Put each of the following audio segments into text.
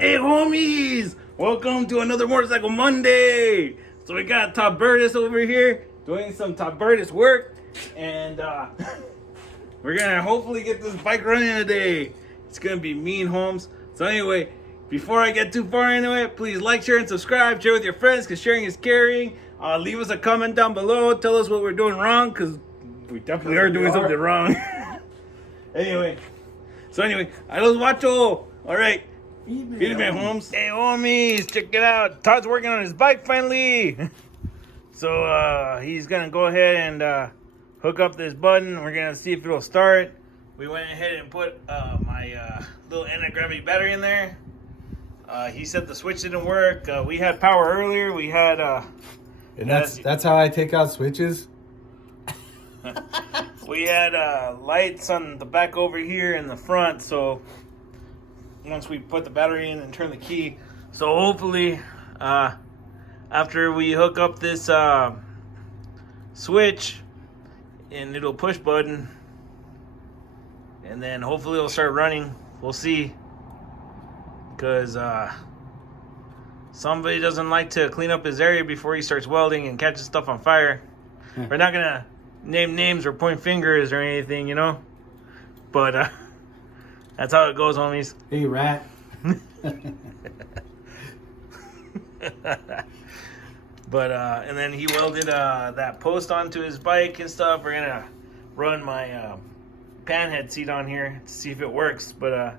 Hey homies! Welcome to another Motorcycle Monday! So we got Choppular over here doing some Choppular work, and we're gonna hopefully get this bike running today. It's gonna be mean, Holmes. So anyway, before I get too far into it, please like, share, and subscribe. Share with your friends, because sharing is caring. Leave us a comment down below. Tell us what we're doing wrong, because we definitely are doing something wrong. Anyway, I los watcho. All right. Feed me, Holmes. Hey, homies, check it out. Todd's working on his bike finally. So he's gonna go ahead and hook up this button. We're gonna see if it'll start. We went ahead and put my little anti-gravity battery in there. He said the switch didn't work. We had power earlier. We had and that's how I take out switches. We had lights on the back over here in the front, so once we put the battery in and turn the key, so hopefully after we hook up this switch and it'll push button, and then hopefully it'll start running. We'll see, because somebody doesn't like to clean up his area before he starts welding and catches stuff on fire. We're not gonna name names or point fingers or anything, you know, but that's how it goes, homies. Hey, rat. But and then he welded that post onto his bike and stuff. We're gonna run my panhead seat on here to see if it works. But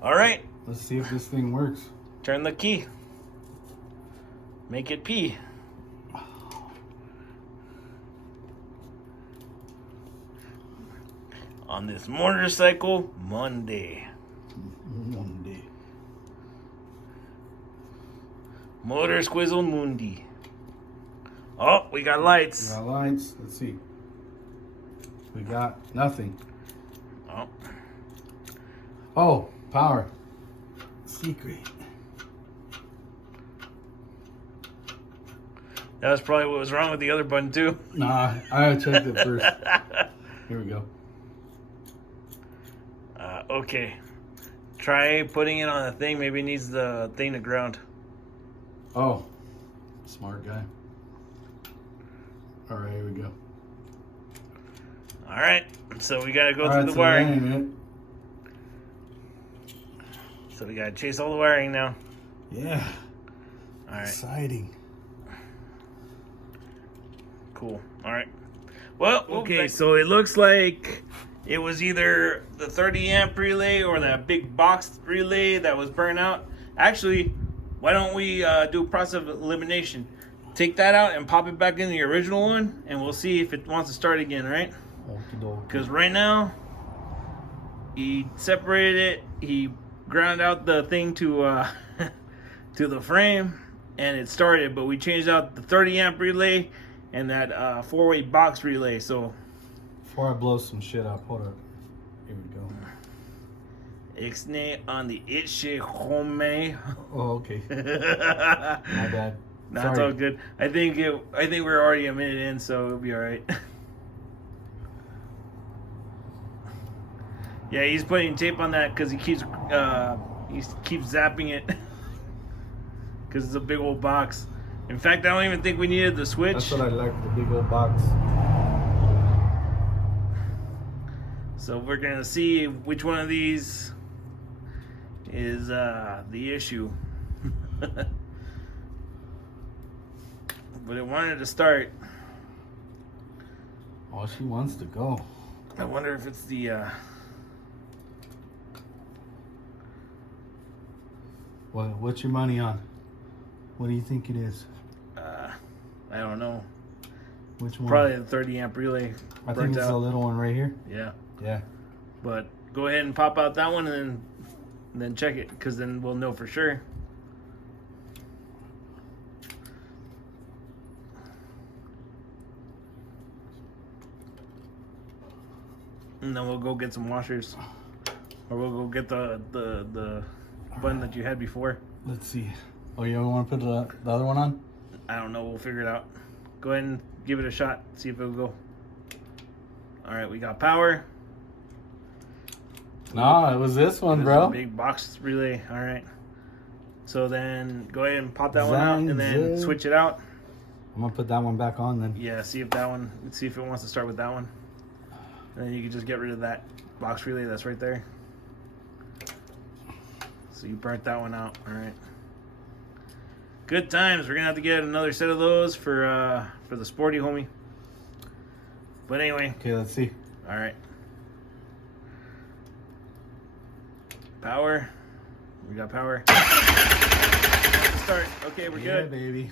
all right, Let's see if this thing works. turn the key, make it pee. On this Motorcycle Monday. Motor Squizzle Mundi. Oh, we got lights. We got lights. Let's see. We got nothing. Oh. Oh, power. Secret. That was probably what was wrong with the other button too. Nah, I checked it first. Here we go. Okay. Try putting it on the thing. Maybe it needs the thing to ground. Oh, smart guy. All right, here we go. All right. So we got to go All through right, the so wiring. So we got to chase all the wiring now. Yeah. All right. Exciting. Cool. All right. Well, okay. So it looks like it was either the 30 amp relay or that big box relay that was burnt out. Actually, why don't we do a process of elimination? Take that out and pop it back in the original one, and we'll see if it wants to start again, right? Because right now, he separated it. He ground out the thing to to the frame, and it started. But we changed out the 30 amp relay and that 4-way box relay. So before I blow some shit up, hold up. Here we go. Ixnay on the itchy homie. Oh, okay. My bad. That's all good. I think we're already a minute in, so it'll be all right. Yeah, he's putting tape on that because he keeps zapping it because it's a big old box. In fact, I don't even think we needed the switch. That's what I like, the big old box. So we're gonna see which one of these is the issue. But it wanted to start. Oh, she wants to go. I wonder if it's the What's your money on? What do you think it is? I don't know. Which one? Probably the 30 amp relay. I think it's the little one right here. Yeah. Yeah. But go ahead and pop out that one and then check it, because then we'll know for sure. And then we'll go get some washers, or we'll go get the button that you had before. Let's see. Oh, you want to put the other one on? I don't know. We'll figure it out. Go ahead and give it a shot. See if it'll go. All right, we got power. No, it was this one, bro. Big box relay. All right. So then go ahead and pop that one out and then switch it out. I'm gonna put that one back on then. Yeah, see if it wants to start with that one. And then you can just get rid of that box relay that's right there. So you burnt that one out. All right. Good times. We're gonna have to get another set of those for the sporty homie. But anyway. Okay, let's see. All right. Power. We got power. Start. Okay, we're good. Yeah, baby.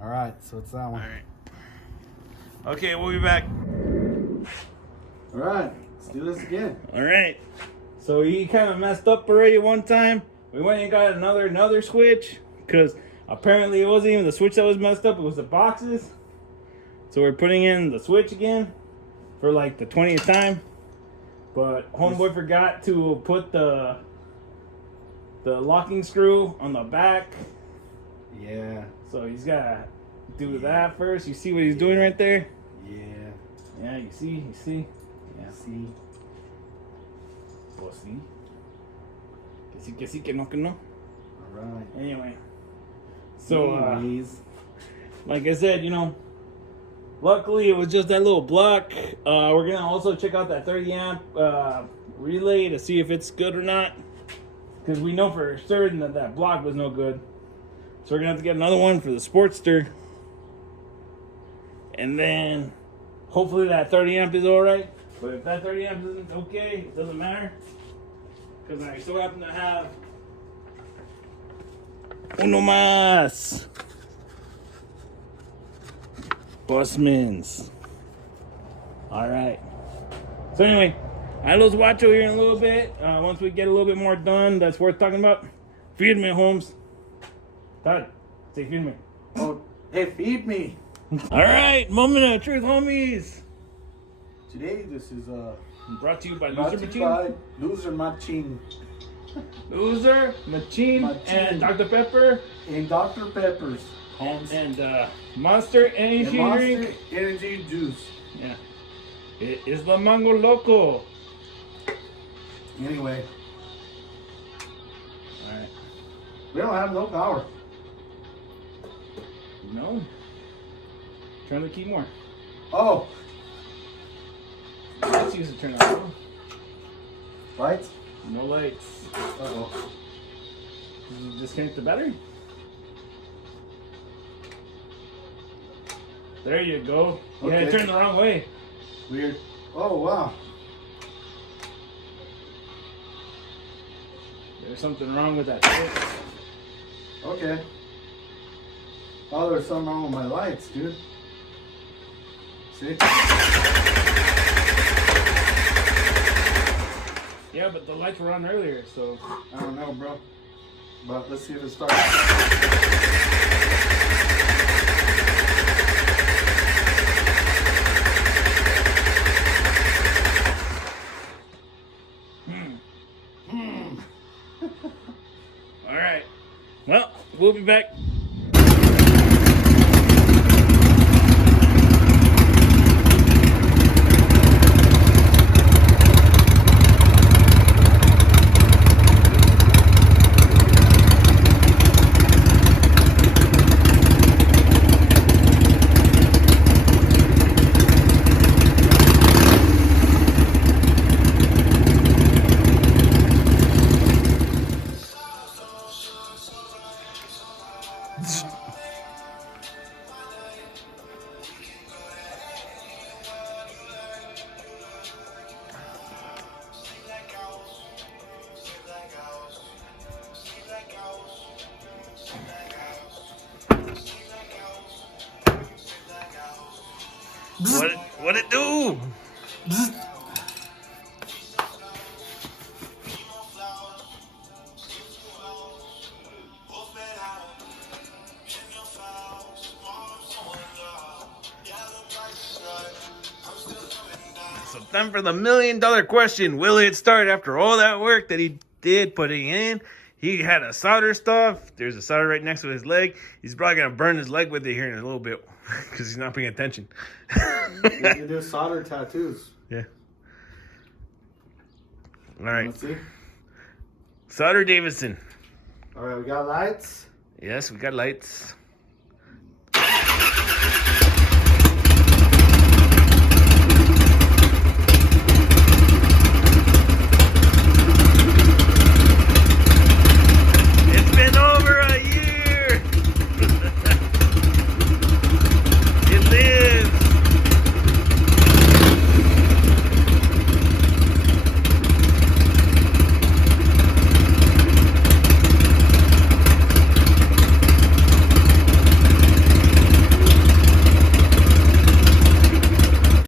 All right, so it's that one. All right. Okay, we'll be back. All right, let's do this again. All right. So he kind of messed up already one time. We went and got another switch because apparently it wasn't even the switch that was messed up. It was the boxes. So we're putting in the switch again for like the 20th time. But homeboy forgot to put the locking screw on the back. Yeah. So he's got to do that first. You see what he's doing right there? Yeah. Yeah, you see? Yeah. See. Pues sí. Que sí, que no, que no. All right. Anyway. So, like I said, luckily it was just that little block. We're going to also check out that 30 amp relay to see if it's good or not. Because we know for certain that block was no good. So we're going to have to get another one for the Sportster. And then hopefully that 30 amp is alright. But if that 30 amp isn't okay, it doesn't matter. Because I so happen to have uno más. Busmans. Alright. So anyway, I los watcho here in a little bit. Once we get a little bit more done that's worth talking about. Feed me, Holmes. Todd, say feed me. Oh, hey, feed me. Alright, moment of truth, homies. Today, this is Brought to you by brought Loser to you Machine. by Loser Machine. Loser Machine and Dr. Pepper. And Dr. Pepper's. And Monster Energy drink. Energy juice. Yeah. It is the Mango Loco. Anyway, Alright. we don't have no power. No. Turn the key more. Oh, Let's use it to turn on. lights? No lights. Uh-oh. Did you disconnect the battery? There you go. Yeah, Okay. it turned the wrong way. Weird. Oh, wow. There's something wrong with that switch. Okay. Oh, there's something wrong with my lights, dude. See? Yeah, but the lights were on earlier, so. I don't know, bro. But let's see if it starts. All right. Well, we'll be back. What it do? So time for the $1 million question. Will it start after all that work that he did putting in? He had a solder stuff. There's a solder right next to his leg. He's probably going to burn his leg with it here in a little bit because he's not paying attention. You can do solder tattoos. Yeah. All right. Let's see. Solder Davidson. All right, we got lights. Yes, we got lights.